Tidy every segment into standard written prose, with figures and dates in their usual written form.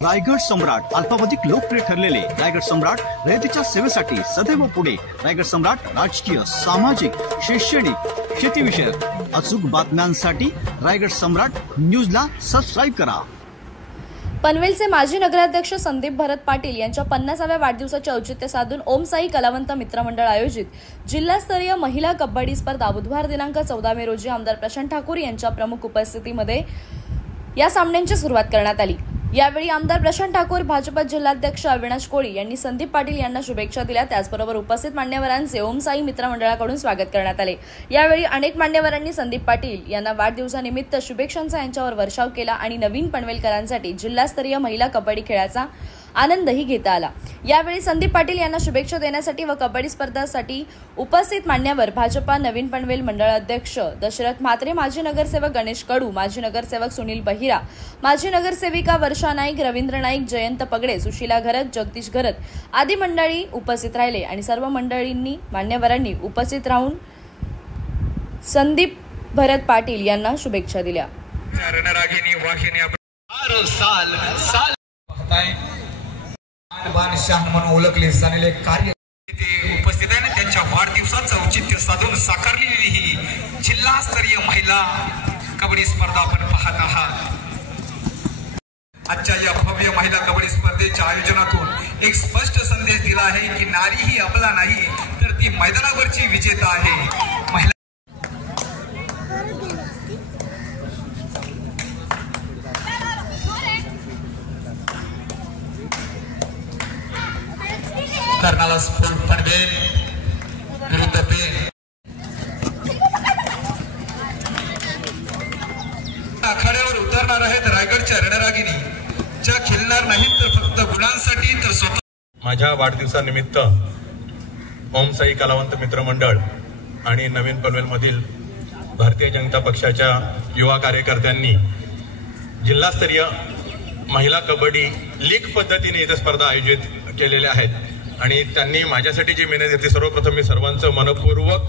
रायगड सम्राट अल्पावधीत लोकप्रिय ठरलेले रायगड सम्राट रयतेच्या सेवेसाठी सदैव पुढे। रायगड सम्राट राजकीय, सामाजिक, शैक्षणिक, शेतीविषयक अचूक बातम्यांसाठी रायगड सम्राट न्यूजला सबस्क्राइब करा। पनवेलचे माजी नगराध्यक्ष संदीप भरत पाटील यांच्या 50व्या वाढदिवसाचे औचित्य साधून ओम साई कलावंत मित्रमंडळ आयोजित जिल्हास्तरीय महिला कबड्डी स्पर्धा बुधवार दिनांक 14 मे रोजी आमदार प्रशांत ठाकूर यांच्या प्रमुख उपस्थितीमध्ये या सामन्यांची सुरुवात करण्यात आली। यावेळी आमदार प्रशांत ठाकूर, भाजप जिल्हाध्यक्ष अविनाश कोळी यांनी संदीप पाटील यांना शुभेच्छा दिल्या। त्याचबरोबर उपस्थित मान्यवरांचे ओम साई मित्रमंडळाकडून स्वागत करण्यात आले। यावेळी अनेक मान्यवरांनी संदीप पाटील यांना वाढदिवसानिमित्त शुभेच्छांचा यांच्यावर वर्षाव केला आणि नवीन पनवेलकरांसाठी जिल्हास्तरीय महिला कबड्डी खेळाचा आनंदही घेता आला। यावेळी संदीप पाटील यांना शुभेच्छा देण्यासाठी व कबड्डी स्पर्धेसाठी उपस्थित मान्यवर भाजपा नवीन पनवेल मंडळ अध्यक्ष दशरथ म्हात्रे, माजी नगरसेवक गणेश कडू, माजी नगरसेवक सुनील बहिरा, माजी नगरसेविका वर्षा नाईक, रवींद्र नाईक, जयंत पगडे, सुशीला घरत, जगदीश घरत आदी मंडळी उपस्थित राहिले आणि सर्व मंडळींनी मान्यवरांनी उपस्थित राहून संदीप भरत पाटील यांना शुभेच्छा दिल्या। बादशाह म्हणून ओळखले जाणारे कार्य ते उपस्थित आहे ना, त्यांच्या वाढदिवसाचं औचित्य साधून साकारलेली ही जिल्हास्तरीय महिला कबड्डी स्पर्धा आपण पाहत आहात। आजच्या या भव्य महिला कबड्डी स्पर्धेच्या आयोजनातून एक स्पष्ट संदेश दिला आहे की नारी ही अबला नाही तर ती मैदानावरची विजेता आहे। कर्नाला स्पोर्ट पनवेल विरुद्ध आखाड्यावर उतरणार आहेत रायगडच्या रणरागिणी, ज्या खेळणार नाहीत तर फक्त गुणांसाठी तर स्वतः। माझ्या वाढदिवसानिमित्त ओम साई कलावंत मित्रमंडळ आणि नवीन पनवेलमधील भारतीय जनता पक्षाच्या युवा कार्यकर्त्यांनी जिल्हास्तरीय महिला कबड्डी लीग पद्धतीने इथे स्पर्धा आयोजित केलेल्या आहेत आणि त्यांनी माझ्यासाठी जी मेहनत घेतली, सर्वप्रथम मी सर्वांचं मनपूर्वक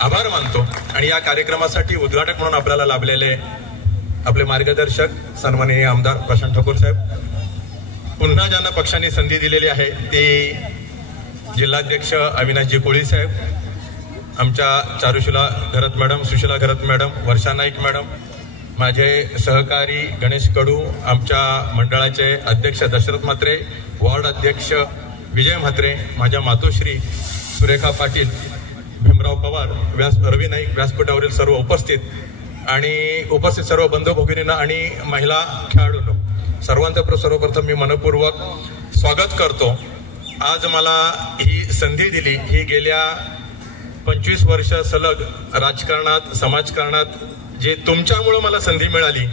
आभार मानतो। आणि या कार्यक्रमासाठी उद्घाटक म्हणून आपल्याला लाभलेले आपले मार्गदर्शक सन्माननीय आमदार प्रशांत ठाकूर साहेब, पुन्हा ज्यांना पक्षाने संधी दिलेली आहे ते जिल्हाध्यक्ष अविनाशजी कोळी साहेब, आमच्या चारुशिला घरत मॅडम, सुशीला घरत मॅडम, वर्षा नाईक मॅडम, माझे सहकारी गणेश कडू, आमच्या मंडळाचे अध्यक्ष दशरथ म्हात्रे, वॉर्ड अध्यक्ष विजय म्हात्रे, माझ्या मातोश्री सुरेखा पाटील, भीमराव पवार, रवी नाईक, व्यासपीठावरील सर्व उपस्थित आणि उपस्थित सर्व बंधू भगिनींना आणि महिला खेळाडूंना सर्वांचं सर्वप्रथम मी मनपूर्वक स्वागत करतो। आज मला ही संधी दिली, ही गेल्या 25 वर्ष सलग राजकारणात, समाजकारणात जे तुमच्यामुळे मला संधी मिळाली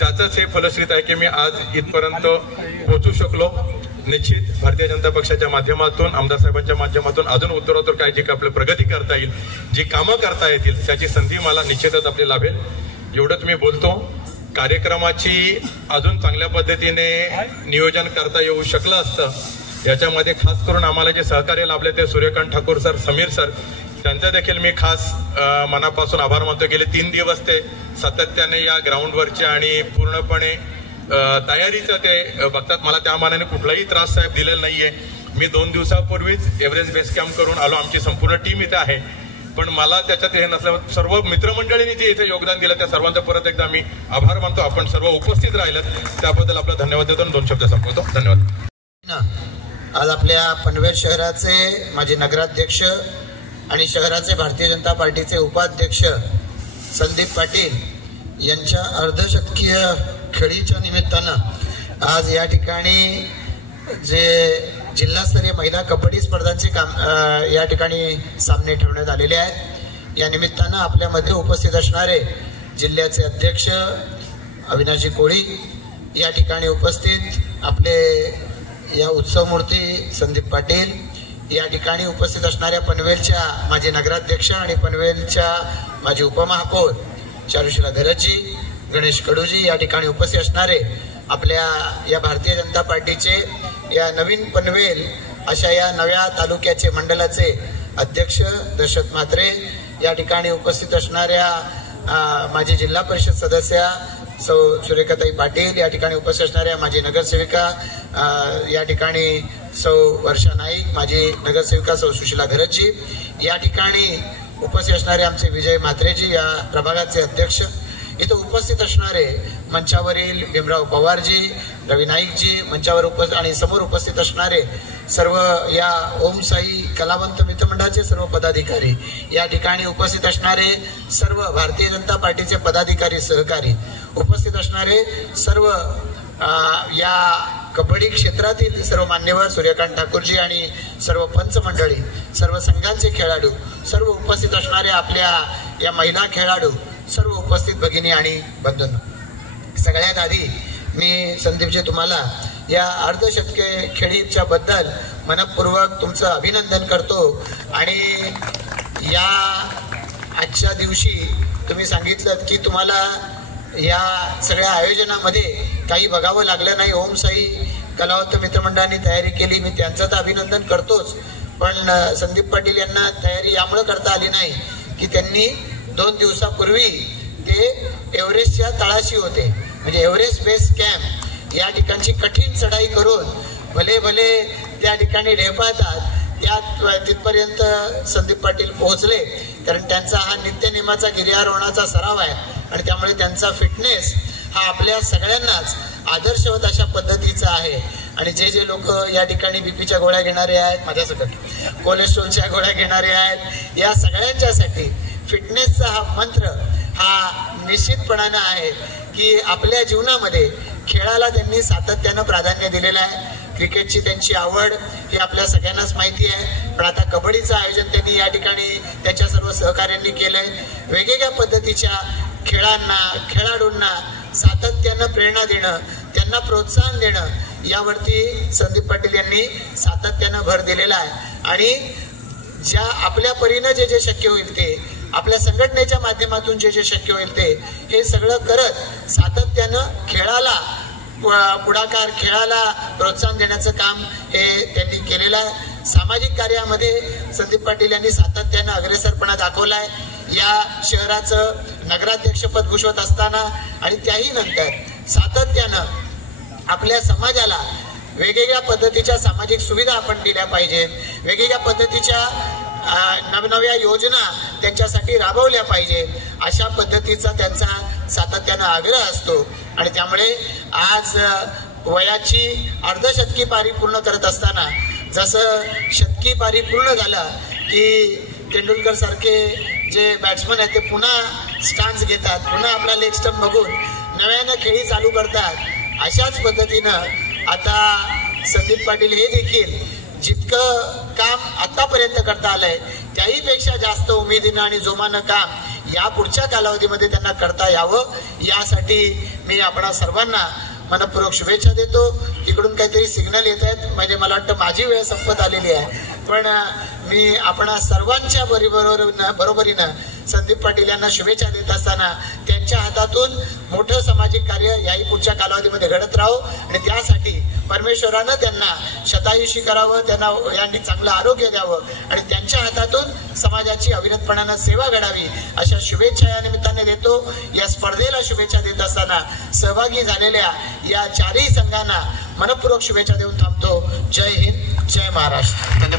त्याचंच हे फलश्रुत आहे की मी आज इथपर्यंत पोहोचू शकलो। निश्चित भारतीय जनता पक्षाच्या माध्यमातून, आमदार साहेबांच्या माध्यमातून अजून उत्तरोत्तर काय जी आपली प्रगती करता येईल, जी कामं करता येतील त्याची संधी मला निश्चितच आपली लाभेल। एवढंच मी बोलतो। कार्यक्रमाची अजून चांगल्या पद्धतीने नियोजन करता येऊ शकलं असतं, याच्यामध्ये खास करून आम्हाला जे सहकार्य लाभले ते सूर्यकांत ठाकूर सर, समीर सर, त्यांचा देखील मी खास मनापासून आभार मानतो। गेले 3 दिवस ते सातत्याने या ग्राउंडवरचे आणि पूर्णपणे तयारीचं ते बघतात। मला त्या मानाने कुठलाही त्रास साहेब दिलेला नाहीये। मी 2 दिवसापूर्वीच एव्हरेस्ट बेस कॅम्प करून आलो, आमची संपूर्ण टीम इथे आहे, पण मला त्याच्यात हे नसल्यामुळे सर्व मित्रमंडळींनी जे इथे योगदान दिलं त्या सर्वांचा परत एकदा मी आभार मानतो। आपण सर्व उपस्थित राहिलात त्याबद्दल आपला धन्यवाद देतो आणि 2 शब्द संपवतो। धन्यवाद। आज आपल्या पनवेल शहराचे माजी नगराध्यक्ष आणि शहराचे भारतीय जनता पार्टीचे उपाध्यक्ष संदीप पाटील यांच्या अर्धशतकीय खेळीच्या निमित्तानं आज या ठिकाणी जे जिल्हास्तरीय महिला कबड्डी स्पर्धांचे या ठिकाणी सामने ठेवण्यात आलेले आहेत। या निमित्तानं आपल्यामध्ये उपस्थित असणारे जिल्ह्याचे अध्यक्ष अविनाशजी कोळी, या ठिकाणी उपस्थित आपले या उत्सवमूर्ती संदीप पाटील, या ठिकाणी उपस्थित असणाऱ्या पनवेलच्या माजी नगराध्यक्ष आणि पनवेलच्या माजी उपमहापौर चारुशिला घरतजी, गणेश कडूजी, या ठिकाणी उपस्थित असणारे आपल्या या भारतीय जनता पार्टीचे या नवीन पनवेल अशा या नव्या तालुक्याचे मंडळाचे अध्यक्ष दशरथ म्हात्रे, या ठिकाणी उपस्थित असणाऱ्या माजी जिल्हा परिषद सदस्या सौ सुरेखाताई पाटील, या ठिकाणी उपस्थित असणाऱ्या माझी नगरसेविका या ठिकाणी सौ वर्षा नाईक, माझी नगरसेविका सौ सुशीला घरतजी, या ठिकाणी उपस्थित असणारे आमचे विजय म्हात्रेजी या प्रभागाचे अध्यक्ष, इथं उपस्थित असणारे मंचावरील भीमराव पवारजी, रवी नाईकजी, मंचावर आणि समोर उपस्थित असणारे सर्व या ओम साई कलावंत मित्रमंडळाचे सर्व पदाधिकारी, या ठिकाणी उपस्थित असणारे सर्व भारतीय जनता पार्टीचे पदाधिकारी सहकारी, उपस्थित असणारे सर्व या कबड्डी क्षेत्रातील सर्व मान्यवर सूर्यकांत ठाकूरजी आणि सर्व पंच मंडळी, सर्व संघांचे खेळाडू, सर्व उपस्थित असणारे आपल्या या महिला खेळाडू, सर्व उपस्थित भगिनी आणि बंधूंनो, सगळ्यात आधी मी संदीपजी तुम्हाला या अर्धशतके खेळीच्या बद्दल मनपूर्वक तुमचं अभिनंदन करतो। आणि या आजच्या दिवशी तुम्ही सांगितलं की तुम्हाला या सगळ्या आयोजनामध्ये काही बघावं लागलं नाही, ओम साई कलावंत मित्रमंडळाने तयारी केली, मी त्यांचं तर अभिनंदन करतोच, पण संदीप पाटील यांना तयारी यामुळे करता आली नाही की त्यांनी 2 दिवसापूर्वी ते एव्हरेस्टच्या तळाशी होते, म्हणजे एव्हरेस्ट बेस कॅम्प या ठिकाणची कठीण चढाई करून भले भले त्या ठिकाणी ढेपाळतात तिथपर्यंत संदीप पाटील पोहोचले, कारण त्यांचा हा नित्यनेमाचा गिर्यारोहणाचा सराव आहे आणि त्यामुळे त्यांचा फिटनेस हा आपल्या सगळ्यांनाच आदर्शवत अशा पद्धतीचा आहे। आणि जे लोक या ठिकाणी बीपीच्या गोळ्या घेणारे आहेत, माझ्यासकट कोलेस्ट्रॉलच्या गोळ्या घेणारे आहेत, या सगळ्यांच्यासाठी फिटनेसचा हा मंत्र हा निश्चितपणानं आहे की आपल्या जीवनामध्ये खेळाला त्यांनी सातत्यानं प्राधान्य दिलेलं आहे। क्रिकेटची त्यांची आवड ही आपल्या सगळ्यांनाच माहिती आहे, पण आता कबड्डीचं आयोजन त्यांनी या ठिकाणी त्यांच्या सर्व सहकाऱ्यांनी केलंय। वेगवेगळ्या पद्धतीच्या खेळांना, खेळाडूंना सातत्यानं प्रेरणा देणं, त्यांना प्रोत्साहन देणं, यावरती संदीप पाटील यांनी सातत्यानं भर दिलेला आहे। आणि ज्या आपल्या परीनं जे शक्य होईल ते, आपल्या संघटनेच्या माध्यमातून जे शक्य होईल ते, हे सगळं करत सातत्यानं खेळाला पुढाकार, खेळाला प्रोत्साहन देण्याचं काम हे त्यांनी केलेलं आहे। सामाजिक कार्यामध्ये संदीप पाटील यांनी सातत्यानं अग्रेसरपणा दाखवलाय। या शहराचं नगराध्यक्षपद भूषवत असताना आणि त्याही नंतर सातत्यानं आपल्या समाजाला वेगवेगळ्या पद्धतीच्या सामाजिक सुविधा आपण दिल्या पाहिजेत, वेगवेगळ्या पद्धतीच्या नवनव्या योजना त्यांच्यासाठी राबवल्या पाहिजेत, अशा पद्धतीचा त्यांचा सातत्यानं आग्रह असतो। आणि त्यामुळे आज वयाची अर्धशतकी पारी पूर्ण करत असताना जसं शतकी पारी पूर्ण झाला की तेंडुलकर सारखे जे बॅट्समन आहेत ते पुन्हा स्टान्स घेतात, पुन्हा आपला लेग स्टंप बघून नव्यानं खेळी चालू करतात, अशाच पद्धतीनं आता संदीप पाटील हे देखील जितकं काम आतापर्यंत करता आलंय त्याही पेक्षा जास्त उमेदीनं आणि जोमानं काम या पुढच्या कालावधीमध्ये त्यांना करता यावं, यासाठी मी आपणा सर्वांना मनपूर्वक शुभेच्छा देतो। तिकडून काहीतरी सिग्नल येत आहेत, म्हणजे मला वाटतं माझी वेळ संपत आलेली आहे, पण मी आपणा सर्वांच्या बरोबरीनं संदीप पाटील यांना शुभेच्छा देत असताना त्यांच्या हातातून मोठं सामाजिक कार्य याही पुढच्या कालावधीमध्ये घडत राहो आणि त्यासाठी परमेश्वरानं त्यांना शतायुषी करावं, त्यांना यांनी चांगलं आरोग्य द्यावं आणि त्यांच्या हातातून समाजाची अविरतपणानं सेवा घडावी, अशा शुभेच्छा या निमित्ताने देतो। या स्पर्धेला शुभेच्छा देत असताना सहभागी झालेल्या या चारही संघांना मनपूर्वक शुभेच्छा देऊन थांबतो। जय हिंद, जय महाराष्ट्र।